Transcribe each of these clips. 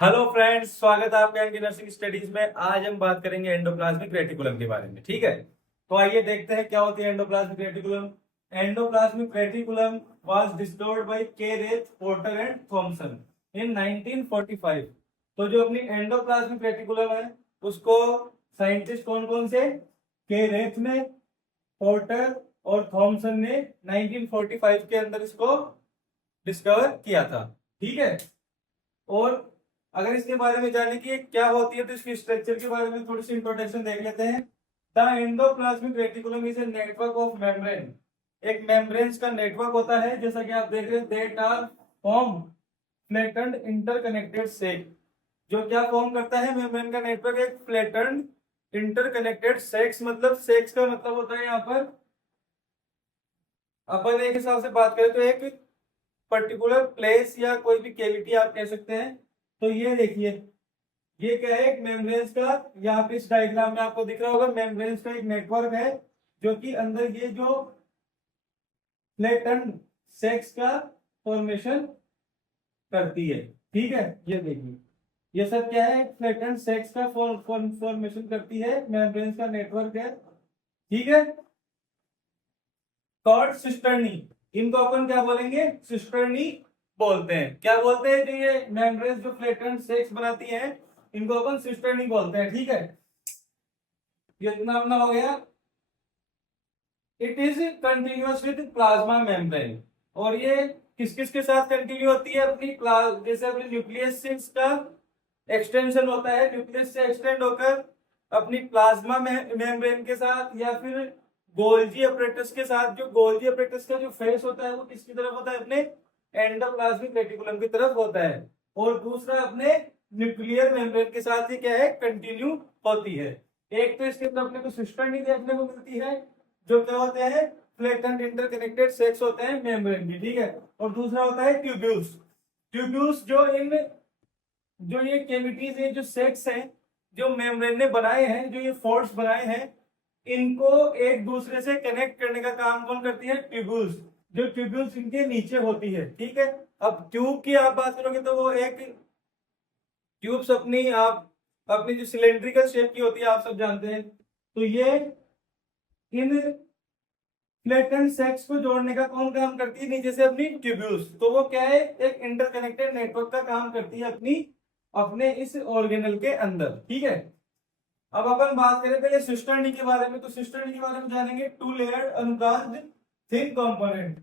Hello friends, स्वागत है आपका एनके नर्सिंग स्टडीज में। आज हम बात करेंगे एंडोप्लाज्मिक रेटिकुलम के बारे में। ठीक है, तो आइए देखते हैं क्या होती है endoplasmic reticulum. Endoplasmic reticulum was discovered by के रेथ, पोर्टर एंड थॉमसन इन 1945। तो जो अपनी एंडोप्लाज्मिक रेटिकुलम है उसको साइंटिस्ट कौन कौन से, के रेथ ने, पोर्टर और थॉमसन ने 1945 के अंदर इसको डिस्कवर किया था। ठीक है, और अगर इसके बारे में जानने की क्या होती है तो इसकी स्ट्रक्चर के बारे में थोड़ी सी इंट्रोडक्शन देख लेते हैं। The endoplasmic reticulum is a network of membrane. एक मेम्ब्रेन्स का नेटवर्क होता है, जैसा कि आप देख रहे हैं, that are form flattened interconnected sac. जो क्या फॉर्म करता है मेम्ब्रेन का नेटवर्क, एक फ्लैटेंड इंटरकनेक्टेड सेक्स। मतलब सेक्स का मतलब होता है यहाँ पर अपन एक हिसाब से बात करें तो एक पर्टिकुलर प्लेस या कोई भी कैविटी आप कह सकते हैं। तो ये देखिए, ये क्या है, एक मेम्ब्रेन्स का, यहाँ पे इस डायग्राम में आपको दिख रहा होगा, मेम्ब्रेन्स का एक नेटवर्क है जो कि अंदर ये जो फ्लैटेंड सेक्स का फॉर्मेशन करती है। ठीक है, ये देखिए, ये सब क्या है, फ्लैटेंड सेक्स का फॉर्मेशन करती है, मेम्ब्रेन्स का नेटवर्क है। ठीक है, कॉर्ड सिस्टर्नी, इनको अपन क्या बोलेंगे, सिस्टर्नी बोलते हैं। क्या बोलते हैं, जो ये मेम्ब्रेन्स जो फ्लैटेंड सेक्स बनाती हैं इनको अपन सिस्टर्नी बोलते हैं। ठीक है, ये इतना अपना हो गया। It is continuous with plasma membrane. और ये किस किस के साथ कंटिन्यू होती है, अपनी जैसे अपने न्यूक्लियस से इसका एक्सटेंशन होता है, न्यूक्लियस से एक्सटेंड होकर अपनी प्लाज्मा मेम्ब्रेन के साथ, या फिर गोल्जी अपरेटस के साथ। जो गोल्जी अपरेटस का जो फेस होता है वो किसकी तरफ होता है, अपने एंडोप्लाज्मिक रेटिकुलम की तरफ होता है। और दूसरा अपने न्यूक्लियर मेम्ब्रेन के साथ ही क्या है, कंटिन्यू होती है। एक तो इसके अंदर अपने को सिस्टर्नी देखने को मिलती है, जो क्या होते हैं, फ्लैटेंड इंटरकनेक्टेड सेक्स होते हैं मेम्ब्रेन की। ठीक है, और दूसरा होता है ट्यूब्यूल्स। ट्यूब्यूल्स जो ये कैविटीज है, जो सेक्स है, जो मेम्ब्रेन ने बनाए हैं, जो ये फोल्ड्स बनाए हैं, इनको एक दूसरे से कनेक्ट करने का काम कौन करती है, ट्यूब्यूल्स। जो ट्यूब्यूल्स इनके नीचे होती है। ठीक है, अब ट्यूब की आप बात करोगे तो वो एक ट्यूब्स अपनी जो सिलेंड्रिकल शेप की होती है, आप सब जानते हैं। तो ये इन फ्लैटेंड सेक्स को जोड़ने का कौन काम करती है, नीचे से अपनी ट्यूब्यूल्स। तो वो क्या है, एक इंटरकनेक्टेड नेटवर्क का काम करती है अपने इस ऑर्गेनल के अंदर। ठीक है, अब अपन बात करें पहले सिस्टर्नी के बारे में। तो सिस्टर्नी के बारे में जानेंगे, to layered unbranched thin component.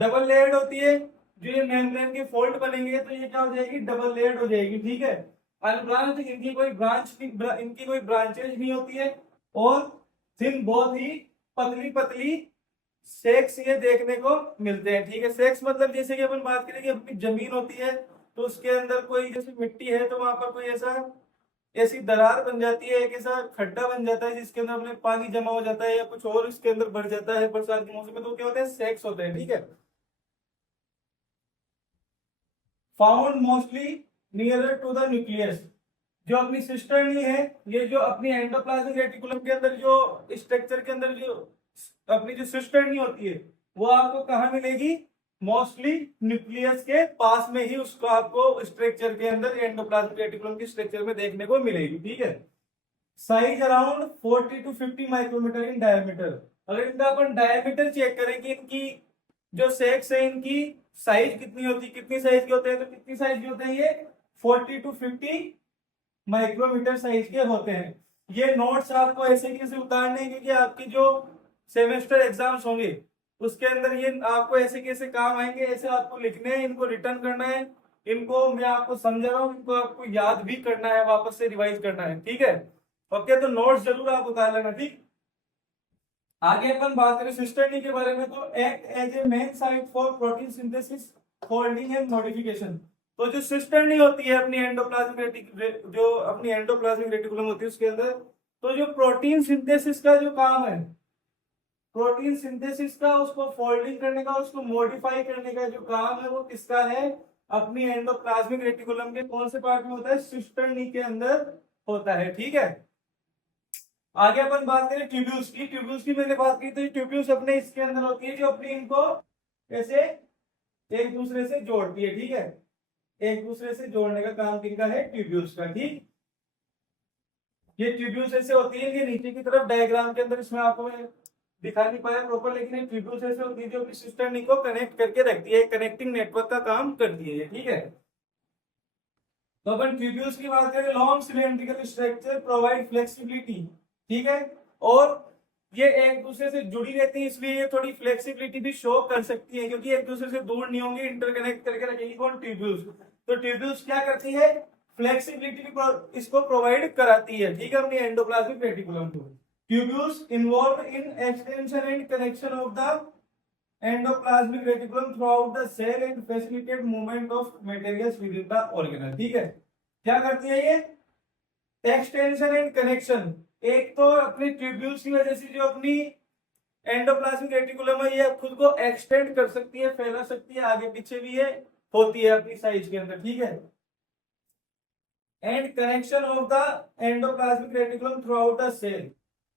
Double layered होती है, जो ये मेम्ब्रेन के फोल्ड बनेंगे तो ये क्या हो जाएगी, डबल लेयर्ड हो जाएगी। ठीक है, अनब्रांच्ड, इनकी कोई ब्रांचेज नहीं होती है, और थिन, बहुत ही पतली पतली सेक्स ये देखने को मिलते हैं। ठीक है, सेक्स मतलब जैसे कि अपन बात करें कि अपनी जमीन होती है तो उसके अंदर कोई जैसे मिट्टी है तो वहां पर कोई ऐसी दरार बन जाती है, एक ऐसा खड्डा बन जाता है जिसके अंदर अपने पानी जमा हो जाता है या कुछ और इसके अंदर बढ़ जाता है बरसात के मौसम में, तो क्या होता है, सेक्स होते हैं। ठीक है, found mostly nearer to the nucleus. जो अपनी सिस्टर्नी है, ये जो अपनी एंडोप्लाज्मिक रेटिकुलम के अंदर जो स्ट्रक्चर के अंदर जो अपनी जो सिस्टर्नी होती है वो आपको कहाँ मिलेगी, मोस्टली न्यूक्लियस के पास में ही उसको आपको स्ट्रक्चर के अंदर एंडोप्लाज्मिक रेटिकुलम की स्ट्रक्चर में देखने को मिलेगी। ठीक है, size around 40 to 50 micrometre in diameter. अगर इनका अपन डायमीटर चेक करें कि इनकी जो सेक्स है इनकी साइज कितनी होती है, कितनी साइज के होते हैं, तो कितनी साइज के होते हैं ये, 40 to 50 माइक्रोमीटर साइज के होते हैं। ये नोट्स आपको ऐसे कैसे उतारने हैं, क्योंकि आपकी जो सेमेस्टर एग्जाम्स होंगे उसके अंदर ये आपको ऐसे कैसे काम आएंगे, ऐसे आपको लिखने हैं, इनको रिटर्न करना है, इनको मैं आपको समझा रहा हूँ, इनको आपको याद भी करना है, वापस से रिवाइज करना है। ठीक है, ओके, तो नोट्स जरूर आप उतार लेना। ठीक, आगे अपन बात करें सिस्टर्नी के बारे में, तो act as a main site for protein synthesis, folding and modification. तो जो सिस्टर्नी होती है अपनी जो अपनी एंडोप्लाज्मिक रेटिकुलम होती है उसके अंदर, तो जो प्रोटीन सिंथेसिस का जो काम है, प्रोटीन सिंथेसिस का, उसको फोल्डिंग करने का, उसको मॉडिफाई करने का जो काम है वो किसका है, अपनी एंडोप्लाज्मिक रेटिकुलम के कौन से पार्ट में होता है, सिस्टर्नी के अंदर होता है। ठीक है, आगे अपन बात करें ट्यूब्यूल्स की। ट्यूब्यूल्स की मैंने बात की, तो ट्यूब्यूल्स अपने इसके अंदर होती है जो अपनी इनको ऐसे एक दूसरे से जोड़ती है। ठीक है, एक दूसरे से जोड़ने का काम किनका है, ट्यूब्यूल्स का। ठीक, ये ट्यूब्यूल्स ऐसे होती है, ये नीचे की तरफ डायग्राम के अंदर इसमें आपको मैं दिखा नहीं पाया प्रॉपर, लेकिन ये ट्यूब्यूल्स ऐसे होती है जो अपनी सिस्टम को कनेक्ट करके रखती है, कनेक्टिंग नेटवर्क का काम करती है ये। ठीक है, तो अपन ट्यूब्यूल्स की बात करें, long cylindrical structure provide flexibility. ठीक है, और ये एक दूसरे से जुड़ी रहती है, इसलिए ये थोड़ी फ्लेक्सिबिलिटी भी शो कर सकती है, क्योंकि एक दूसरे से दूर नहीं होंगे, इंटरकनेक्ट करके रखेगी कौन, ट्यूब्यूल्स। तो ट्यूब्यूल्स क्या करती है, फ्लेक्सिबिलिटी भी इसको प्रोवाइड कराती है। ठीक है, अपनी एंडोप्लाज्मिक रेटिकुलम को। Tubules involve in extension and connection of the endoplasmic reticulum throughout the cell and facilitate movement of materials within the organelle। ठीक है, क्या करती है ये, एक्सटेंशन एंड कनेक्शन। एक तो अपनी ट्यूब्यूल्स की वजह से जो अपनी एंडोप्लाज्मिक रेटिकुलम है ये खुद को एक्सटेंड कर सकती है, फैला सकती है, आगे पीछे भी ये होती है अपनी साइज के अंदर। ठीक है, and connection of the endoplasmic reticulum throughout the cell.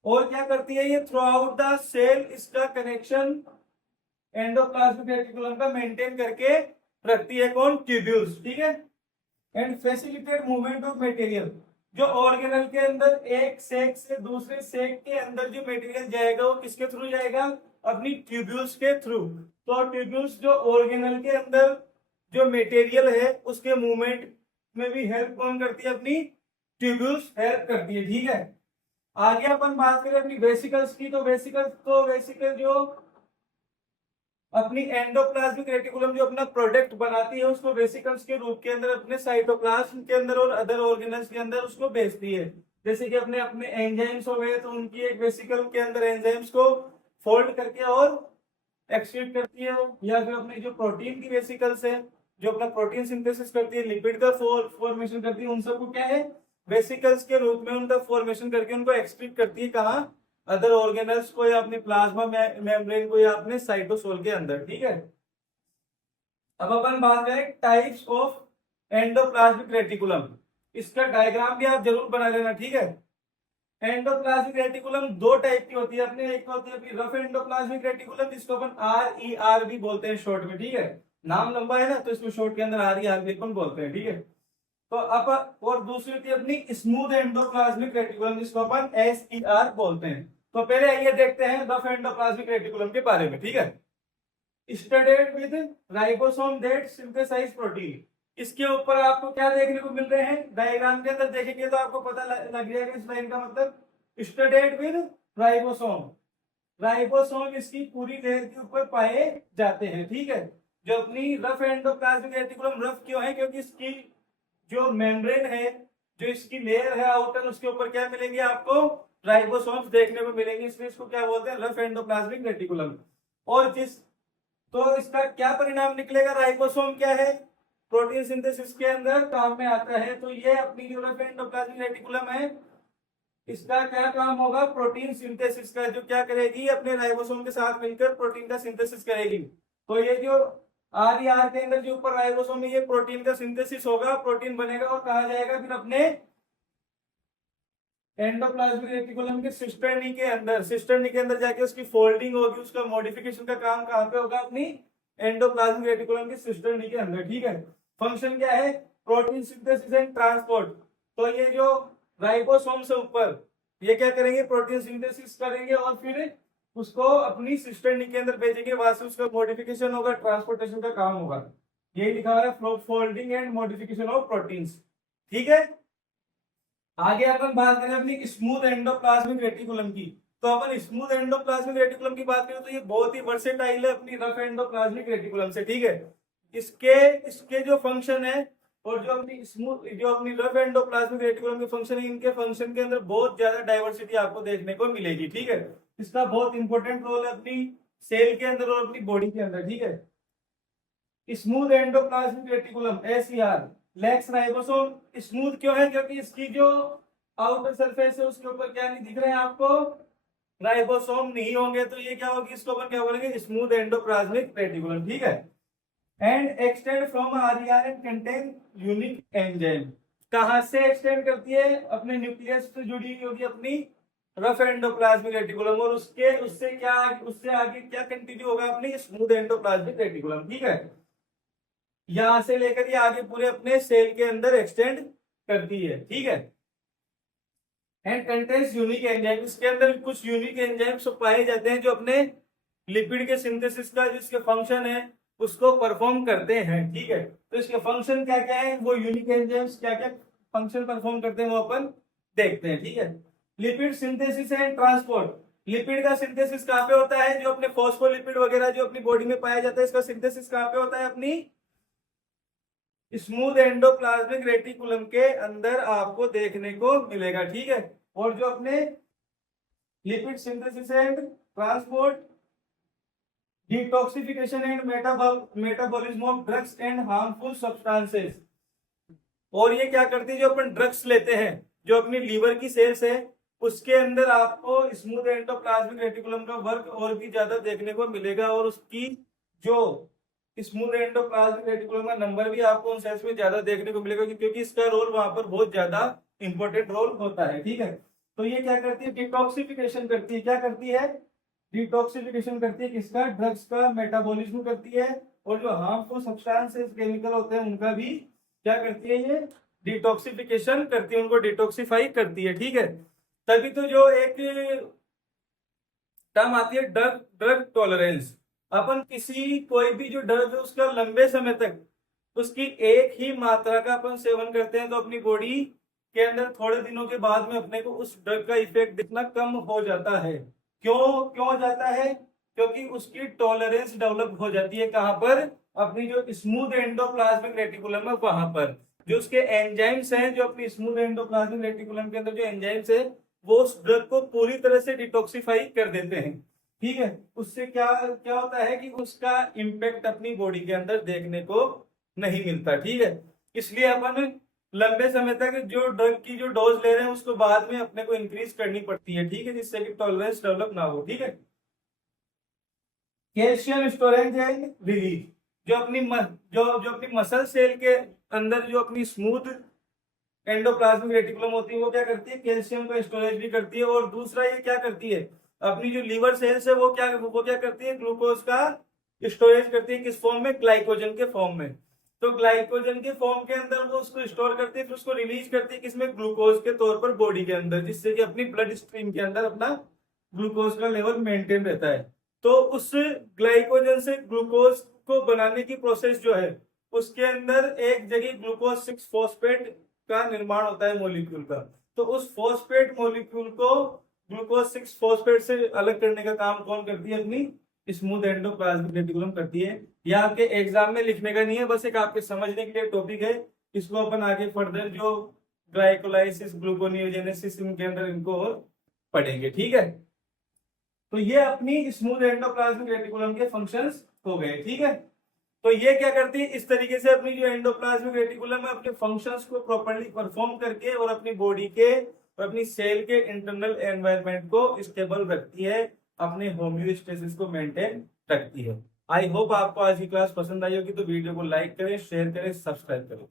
और क्या करती है ये, थ्रू आउट द सेल इसका कनेक्शन एंडोप्लाज्मिक रेटिकुलम का मेंटेन करके रखती है कौन, ट्यूब्यूल्स। ठीक है, and facilitate movement of material. जो ऑर्गेनल के अंदर एक सेक से दूसरे सेक के अंदर जो मटेरियल जाएगा वो किसके थ्रू जाएगा, अपनी ट्यूब्यूल्स के थ्रू। तो ट्यूब्यूल्स जो ऑर्गेनल के अंदर जो मटेरियल है उसके मूवमेंट में भी हेल्प कौन करती है, अपनी ट्यूब्यूल्स हेल्प करती है। ठीक है, आगे अपन बात करें अपनी वेसिकल्स की, तो वेसिकल जो अपनी एंडोप्लाज्मिक रेटिकुलम जो अपना प्रोडक्ट बनाती है उसको वेसिकल्स के रूप के अंदर अपने साइटोप्लाज्म के अंदर और अदर ऑर्गेनल्स के अंदर उसको भेजती है। जैसे कि अपने अपने एंजाइम्स हो गए तो उनकी एक वेसिकल के अंदर एंजाइम्स को फोल्ड करके और एक्सक्रीट करती है, या फिर अपने जो प्रोटीन की वेसिकल्स है जो अपना प्रोटीन सिंथेसिस करती है, लिपिड का फॉर्मेशन करती है, उन सबको क्या है, वेसिकल्स के रूप में उनका फॉर्मेशन करके उनको एक्सक्रीट करती है। कहाँ, अदर ऑर्गेनल्स को या अपने प्लाज्मा मेम्ब्रेन को या अपने साइटोसोल के अंदर। ठीक है, अब अपन बात करें टाइप्स ऑफ एंडोप्लाज्मिक रेटिकुलम। इसका डायग्राम भी आप जरूर बना लेना। ठीक है, एंडोप्लाज्मिक रेटिकुलम दो टाइप की होती है अपने, एक होती है रफ एंडोप्लाज्मिक रेटिकुलम जिसको अपन RER भी बोलते हैं शॉर्ट में। ठीक है, नाम लंबा है ना तो इसको शॉर्ट के अंदर RER भी अपन बोलते हैं। ठीक है, तो अब और दूसरी होती है अपनी स्मूथ एंडोप्लाज्मिक रेटिकुलम जिसको अपन SER बोलते हैं। तो पहले आइए देखते हैं रफ एंडोप्लाज्मिक रेटिकुलम के बारे में। ठीक है, studded with ribosome that synthesize protein. इसके ऊपर आपको क्या देखने को मिल रहे हैं, डायग्राम के अंदर देखेंगे तो आपको पता लग जाएगा इस लाइन का मतलब। स्टडेड विद राइबोसोम, राइबोसोम इसकी पूरी लेयर के ऊपर पाए जाते हैं। ठीक है, जो अपनी रफ एंडोप्लाज्मिक रेटिकुलम रफ क्यों है, क्योंकि इसकी जो मेम्ब्रेन है, जो इसकी लेयर है आउटर, उसके ऊपर क्या मिलेंगे आपको, राइबोसोम्स देखने को मिलेंगे, इसलिए इसको क्या बोलते हैं, रफ एंडोप्लाज्मिक रेटिकुलम। और जिस तो इसका क्या परिणाम निकलेगा, राइबोसोम क्या है, प्रोटीन सिंथेसिस के अंदर काम में आता है। तो ये अपनी जो रफ एंडोप्लाज्मिक रेटिकुलम है इसका क्या काम होगा, प्रोटीन सिंथेसिस का, जो क्या करेगी, अपने राइबोसोम के साथ मिलकर प्रोटीन का सिंथेसिस करेगी। तो ये जो RER के अंदर जो ऊपर राइबोसोम है ये प्रोटीन का सिंथेसिस होगा, प्रोटीन बनेगा और कहा जाएगा फिर अपने एंडोप्लाज्मिक रेटिकुलम के सिस्टर्नी के अंदर, सिस्टर्नी के अंदर जाके उसकी फोल्डिंग होगी, उसका मॉडिफिकेशन का काम कहाँ पे होगा, अपनी एंडोप्लाज्मिक रेटिकुलम के सिस्टर्नी के अंदर। ठीक है, फंक्शन क्या है, प्रोटीन सिंथेसिस एंड ट्रांसपोर्ट। तो ये जो राइबोसोम से ऊपर ये क्या करेंगे, प्रोटीन सिंथेसिस करेंगे और फिर उसको अपनी सिस्टर्नी के अंदर भेजेंगे, वहां से उसका मॉडिफिकेशन होगा, ट्रांसपोर्टेशन का काम होगा। ये लिखा हुआ है folding and modification of proteins. ठीक है, आगे अपन बात करें अपनी स्मूथ एंडोप्लाज्मिक रेटिकुलम की। तो अपन स्मूथ एंडोप्लाज्मिक रेटिकुलम की बात करें तो ये बहुत ही वर्सेटाइल है अपनी रफ एंडोप्लाज्मिक रेटिकुलम से। ठीक है, इसके इसके जो फंक्शन है और जो अपनी स्मूथ जो अपनी रफ एंडोप्लाज्मिक रेटिकुलम के फंक्शन है, इनके फंक्शन के अंदर बहुत ज्यादा डाइवर्सिटी आपको देखने को मिलेगी। ठीक है, इसका बहुत इंपॉर्टेंट रोल है अपनी सेल के अंदर और अपनी बॉडी के अंदर। ठीक है, smooth endoplasmic reticulum SER lakhs ribosome. Smooth क्यों है, क्योंकि इसकी जो आउटर सरफेस है उसके ऊपर क्या नहीं दिख रहे हैं आपको, राइबोसोम नहीं होंगे, तो ये क्या होगी, इसको अपन क्या बोलेंगे, स्मूथ एंडोप्लाज्मिक रेटिकुलम। ठीक है, and extend from RER and contain unique enzyme. कहां से एक्सटेंड करती है, अपने न्यूक्लियस से जुड़ी हुई होगी अपनी रफ एंडोप्लाज्मिक रेटिकुलम, और उससे आगे क्या कंटिन्यू होगा, अपनी स्मूथ एंडोप्लाज्मिक रेटिकुलम। ठीक है, यहां से लेकर ये आगे पूरे अपने सेल के अंदर एक्सटेंड करती है, ठीक है। एंड कंटेन्स यूनिक एंजाइम, इसके अंदर कुछ यूनिक एंजाइम्स पाए जाते हैं जो अपने लिपिड के सिंथेसिस का जिसके फंक्शन है उसको परफॉर्म करते हैं, ठीक है। तो इसके फंक्शन क्या क्या है, वो यूनिक एंजाइम्स क्या क्या फंक्शन परफॉर्म करते हैं वो अपन देखते हैं, ठीक है। Lipid synthesis and transport, lipid का सिंथेसिस कहाँ पे होता है, जो अपने फॉस्फोलिपिड वगैरह जो अपनी बॉडी में पाया जाता है, इसका सिंथेसिस कहाँ पे होता है, अपनी स्मूथ एंडोप्लाज्मिक रेटिकुलम के अंदर आपको देखने को मिलेगा, ठीक है। और जो अपने lipid synthesis and transport, detoxification and metabolism of drugs and harmful substances, और ये क्या करती है, जो अपन ड्रग्स लेते हैं जो अपनी लीवर की सेल्स है उसके अंदर आपको स्मूथ एंडोप्लाज्मिक रेटिकुलम का वर्क और भी ज्यादा देखने को मिलेगा, और उसकी जो स्मूथ एंडोप्लाज्मिक रेटिकुलम का नंबर भी आपको उन सेल्स में ज्यादा देखने को मिलेगा, क्योंकि इसका रोल वहां पर बहुत ज्यादा इंपॉर्टेंट रोल होता है, ठीक है। तो ये क्या करती है, डिटॉक्सिफिकेशन करती है, क्या करती है, डिटॉक्सिफिकेशन करती है किसका, ड्रग्स का मेटाबॉलिज्म करती है, और जो हार्मफुल सब्सटेंसेस केमिकल होते हैं उनका भी क्या करती है, ये डिटॉक्सिफिकेशन करती है, उनको डिटॉक्सिफाई करती है, ठीक है। तभी तो जो एक टर्म आती है ड्रग ड्रग टॉलरेंस, अपन किसी कोई भी जो ड्रग है उसका लंबे समय तक उसकी एक ही मात्रा का अपन सेवन करते हैं तो अपनी बॉडी के अंदर थोड़े दिनों के बाद में अपने को उस ड्रग का इफेक्ट दिखना कम हो जाता है। क्यों क्यों जाता है, क्योंकि उसकी टॉलरेंस डेवलप हो जाती है, कहां पर, अपनी जो स्मूथ एंडोप्लाज्मिक रेटिकुलम है वहां पर, जो उसके एंजाइम्स हैं, जो अपनी स्मूथ एंडोप्लाज्मिक रेटिकुलम के अंदर जो एंजाइम्स है वो उस ड्रग को पूरी तरह से डिटॉक्सिफाई कर देते हैं, ठीक है। उससे क्या क्या होता है कि उसका इम्पैक्ट अपनी बॉडी के अंदर देखने को नहीं मिलता, ठीक है। इसलिए अपन लंबे समय तक जो ड्रग की जो डोज ले रहे हैं उसको बाद में अपने को इंक्रीज करनी पड़ती है, ठीक है, जिससे कि टॉलरेंस डेवलप ना हो, ठीक है। कैल्शियम स्टोरेज एंड रिलीज, जो अपनी जो अपनी मसल सेल के अंदर जो अपनी स्मूथ एंडोप्लाज्मिक रेटिकुलम होती है वो क्या करती है, कैल्शियम का स्टोरेज भी करती है, और दूसरा ये क्या करती है, अपनी जो लीवर सेल्स है वो क्या करती है, ग्लूकोज का स्टोरेज करती है, किस फॉर्म में, ग्लाइकोजन के फॉर्म में। तो ग्लाइकोजन के फॉर्म के अंदर वो उसको स्टोर करती है, फिर उसको रिलीज करती है किसमें, ग्लूकोज के तौर पर बॉडी के अंदर, जिससे कि अपनी ब्लड स्ट्रीम के अंदर अपना ग्लूकोज का लेवल मेंटेन रहता है। तो उस ग्लाइकोजन से ग्लूकोज को बनाने की प्रोसेस जो है उसके अंदर एक जगह ग्लूकोज 6 फॉस्फेट का निर्माण होता है मॉलिक्यूल का, तो उस फॉस्फेट मॉलिक्यूल को ग्लूकोज 6 फॉस्फेट से अलग करने का काम कौन करती है, अपनी स्मूथ एंडोप्लाज्मिक रेटिकुलम करती है। यह आपके एग्जाम में लिखने का नहीं है, बस एक आपके समझने के लिए टॉपिक है, इसको अपन आगे फर्दर जो ग्लाइकोलाइसिस ग्लूकोनियोजेनेसिस इनके अंदर इनको पढ़ेंगे, ठीक है। तो ये अपनी स्मूथ एंडोप्लाज्मिक रेटिकुलम के फंक्शंस हो गए, ठीक है। तो ये क्या करती है, इस तरीके से अपनी जो एंडोप्लाज्मिक रेटिकुलम है अपने फंक्शंस को प्रॉपर्ली परफॉर्म करके और अपनी बॉडी के और अपनी सेल के इंटरनल एनवायरनमेंट को स्टेबल रखती है, अपने होम्योस्टेसिस को मेंटेन रखती है। आई होप आपको आज की क्लास पसंद आई होगी, तो वीडियो को लाइक करें, शेयर करें, सब्सक्राइब करें।